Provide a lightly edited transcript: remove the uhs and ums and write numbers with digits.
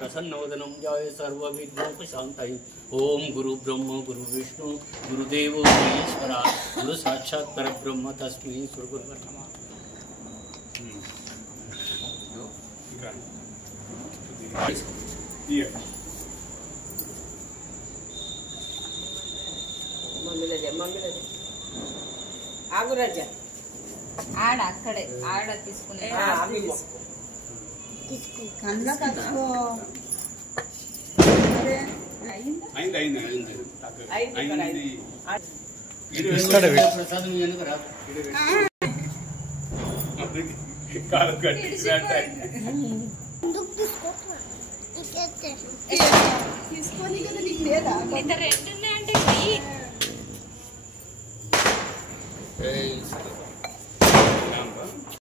प्रसन्नवदनं ध्याये सर्वविघ्नोपशान्तये। ओम गुरु ब्रह्म गुरु विष्णु गुरुदेवो महेश्वरा गुरु साक्षात् परब्रह्म तस्मै श्री गुरुवे नमः। ఆగు రాజా ఆడ అక్కడే ఆడ తీసుకునే కందా కట్టుకో ప్రసాదం ఎందుకురా తీసుకొని కదా నీకు లేదా రెండు ఉన్నాయండి.